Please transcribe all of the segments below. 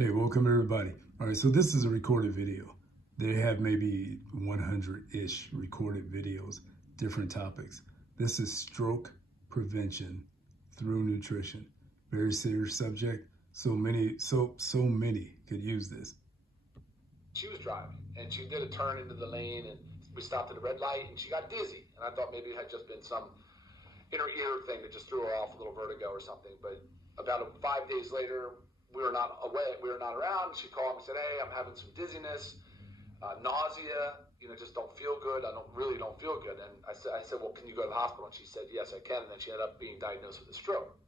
Hey, welcome everybody. All right, so this is a recorded video. They have maybe 100-ish recorded videos, different topics. This is stroke prevention through nutrition. Very serious subject. So many could use this. She was driving and she did a turn into the lane and we stopped at a red light and she got dizzy. And I thought maybe it had just been some inner ear thing that just threw her off, a little vertigo or something. But about 5 days later, we were not around. She called me and said, "Hey, I'm having some dizziness, nausea, just don't feel good. I really don't feel good." And I said, "Well, can you go to the hospital?" And she said, "Yes, I can." And then she ended up being diagnosed with a stroke,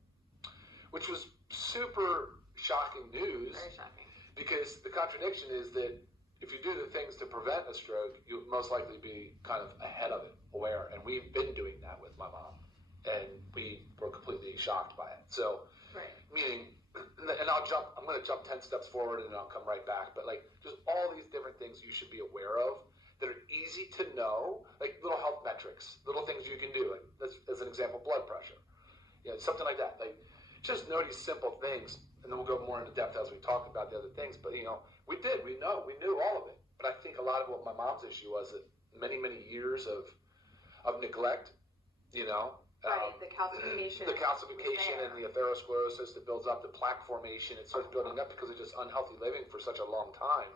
which was super shocking news. Very shocking. Because the contradiction is that if you do the things to prevent a stroke, you'll most likely be kind of ahead of it, aware. And we've been doing that with my mom, and we were completely shocked by it. So, right. Meaning, and I'm going to jump 10 steps forward and then I'll come right back. But like, just all these different things you should be aware of that are easy to know, like little health metrics, little things you can do. Like, as an example, blood pressure, something like that. Like, just know these simple things. And then we'll go more into depth as we talk about the other things. But, we knew all of it. But I think a lot of what my mom's issue was that many, many years of neglect, Right, the calcification. The calcification and the atherosclerosis that builds up, the plaque formation, it starts building up because of just unhealthy living for such a long time.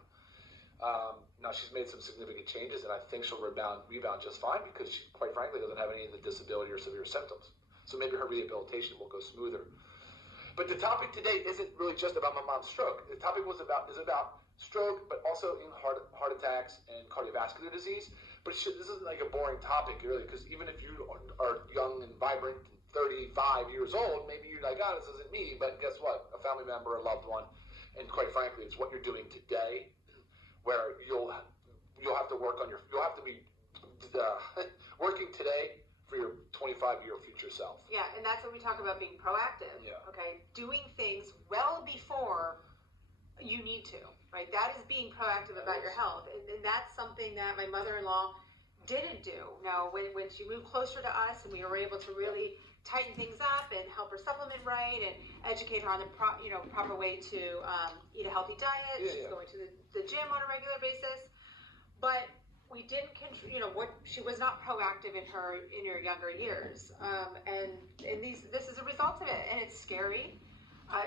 Now she's made some significant changes, and I think she'll rebound just fine because she, quite frankly, doesn't have any of the disability or severe symptoms. So maybe her rehabilitation will go smoother. But the topic today isn't really just about my mom's stroke. The topic is about stroke, but also heart attacks and cardiovascular disease. But this isn't like a boring topic, really, because even if you are young and vibrant, 35 years old, maybe you're like, "Oh, this isn't me." But guess what? A family member, a loved one, and quite frankly, it's what you're doing today, where you'll have to work on you'll have to be working today for your 25-year future self. Yeah, and that's when we talk about being proactive. Yeah. Okay, doing things well before you need to, right? That is being proactive about your health. And that's something that my mother-in-law didn't do. Now, when she moved closer to us and we were able to really tighten things up and help her supplement right and educate her on the proper way to eat a healthy diet. She's going to the gym on a regular basis. But we didn't control, she was not proactive in her younger years. And this is a result of it. And it's scary.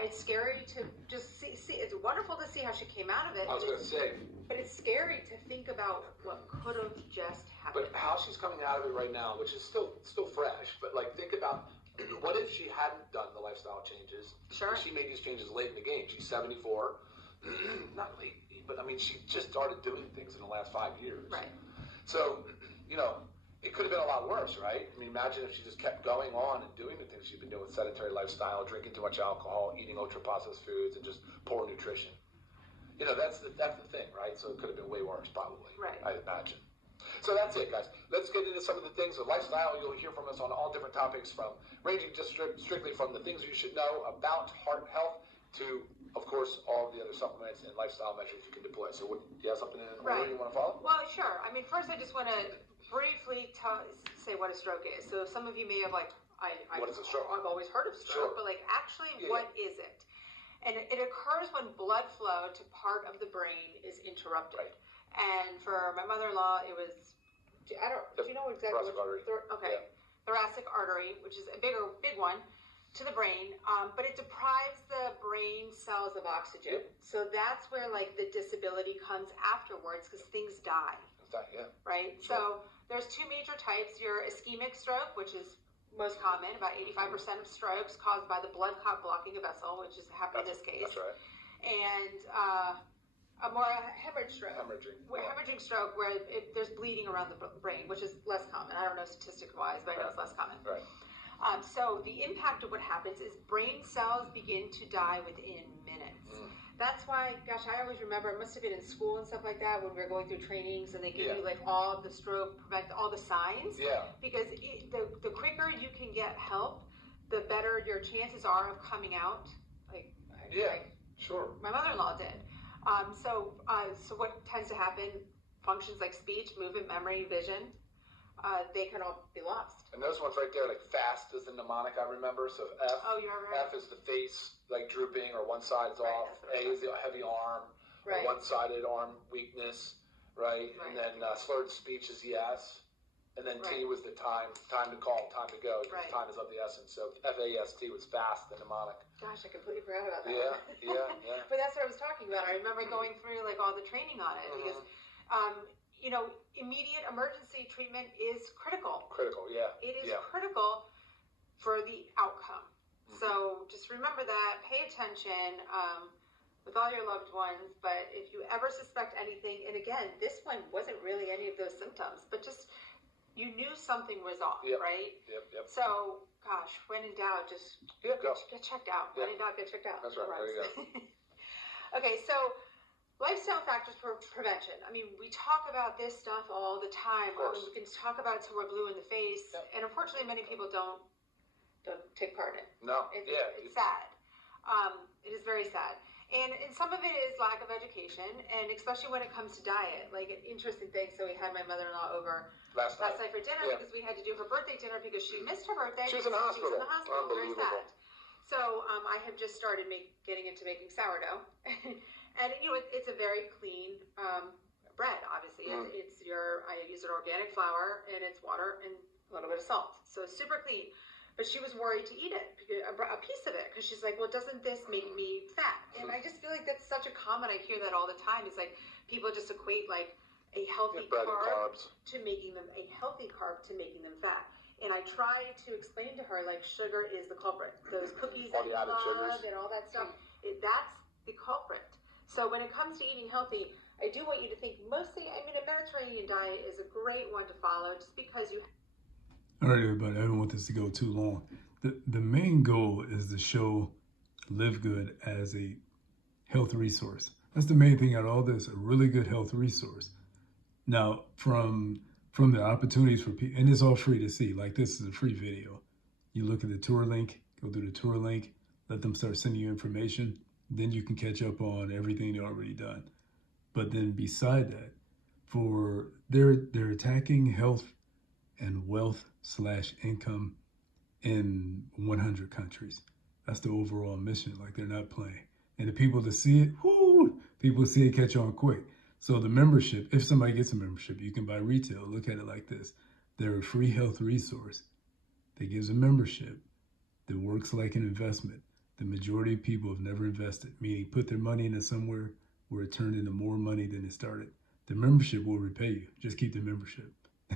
It's scary to just see. It's wonderful to see how she came out of it. I was going to say. But it's scary to think about what could have just happened. But how she's coming out of it right now, which is still fresh, but like think about what if she hadn't done the lifestyle changes? Sure. She made these changes late in the game. She's 74. Not late, but I mean, she just started doing things in the last 5 years. Right. So, it could have been a lot worse, right? I mean, imagine if she just kept going on and doing the things she's been doing with sedentary lifestyle, drinking too much alcohol, eating ultra-processed foods, and just poor nutrition. That's the thing, right? So it could have been way worse, probably. Right. I imagine. So that's it, guys. Let's get into some of the things of lifestyle. You'll hear from us on all different topics, ranging just strictly from the things you should know about heart health to, of course, all the other supplements and lifestyle measures you can deploy. So, do you have something in order you want to follow? Well, sure. I mean, first, I just want to briefly say what a stroke is. So, some of you may have what is a stroke? I've always heard of stroke, but actually, what is it? And it occurs when blood flow to part of the brain is interrupted. Right. And for my mother-in-law, it was, do you know exactly? Thoracic artery. Okay. Yeah. Thoracic artery, which is a big one, to the brain, but it deprives the brain cells of oxygen. Yep. So that's where the disability comes afterwards because things die. Right? Sure. So there's two major types. Your ischemic stroke, which is most common, about 85% of strokes caused by the blood clot blocking a vessel, which is happening in this case. That's right. And a more hemorrhage stroke. Hemorrhaging stroke where there's bleeding around the brain, which is less common. I don't know statistic-wise, but I know it's less common. Right. So the impact of what happens is brain cells begin to die within minutes. That's why, gosh, I always remember, it must have been in school and stuff like that when we were going through trainings and they gave you all of the stroke, all the signs. Yeah. Because the quicker you can get help, the better your chances are of coming out. Sure. My mother-in-law did. So what tends to happen, functions like speech, movement, memory, vision, they can all be lost. And those ones right there, like fast is the mnemonic I remember. So F, Oh, you're right. F is the face like drooping or one side's Right, off. that's what A is the heavy arm Right. or one-sided arm weakness, right? Right. And then slurred speech is the S. And then T Right. was the time to call, time to go. Because Right. time is of the essence. So FAST was fast, the mnemonic. Gosh, I completely forgot about that. Yeah, one. yeah. But that's what I was talking about. I remember going through like all the training on it because, you know, immediate emergency treatment is critical. Critical, yeah. It is Yeah. critical for the outcome. So just remember that. Pay attention with all your loved ones. But if you ever suspect anything, and again, this one wasn't really any of those symptoms, but just you knew something was off, Yep. right? Yep. So, gosh, when in doubt, just Yeah, go. get checked out. When in doubt, get checked out. That's right. There you go. Okay, so lifestyle factors for prevention. I mean, we talk about this stuff all the time. Of course. We can talk about it till we're blue in the face, Yep. and unfortunately, many people don't take part in it. No, It's sad. It is very sad. And some of it is lack of education, and especially when it comes to diet. Like an interesting thing, so we had my mother-in-law over last night night. for dinner because we had to do her birthday dinner because she missed her birthday. She was in the hospital. Very Unbelievable. sad. So I have just started getting into making sourdough, and you know it's a very clean bread. Obviously, I use an organic flour and it's water and a little bit of salt, so it's super clean. But she was worried to eat it, a piece of it, because she's like, well, doesn't this make me fat? And I just feel like that's such a common. I hear that all the time. It's like people just equate like a healthy bread and carb carbs. to making them fat. And I try to explain to her like sugar is the culprit. Those cookies All that the you added love sugars. and all that stuff, that's the culprit. So when it comes to eating healthy, I do want you to think mostly. I mean, a Mediterranean diet is a great one to follow, just because you. All right, everybody, I don't want this to go too long. The main goal is to show Live Good as a health resource. That's the main thing out of all this, a really good health resource. Now, from the opportunities for people, and it's all free to see, like this is a free video. You look at the tour link, go through the tour link, let them start sending you information, then you can catch up on everything they've already done. But then beside that, they're attacking health and wealth/income in 100 countries. That's the overall mission. Like, they're not playing. And the people that see it, people see it catch on quick. So the membership, if somebody gets a membership, you can buy retail. Look at it like this. They're a free health resource that gives a membership that works like an investment. The majority of people have never invested, meaning put their money into somewhere where it turned into more money than it started. The membership will repay you. Just keep the membership.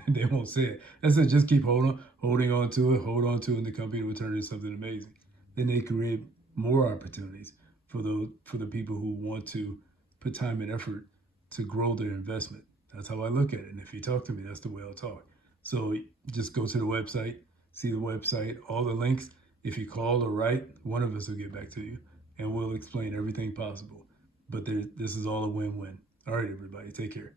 They won't say it. That's it. Just keep holding on to it, and the company will turn into something amazing. Then they create more opportunities for the people who want to put time and effort to grow their investment. That's how I look at it. And if you talk to me, that's the way I'll talk. So just go to the website, see the website, all the links. If you call or write, one of us will get back to you, and we'll explain everything possible. But this is all a win-win. All right, everybody, take care.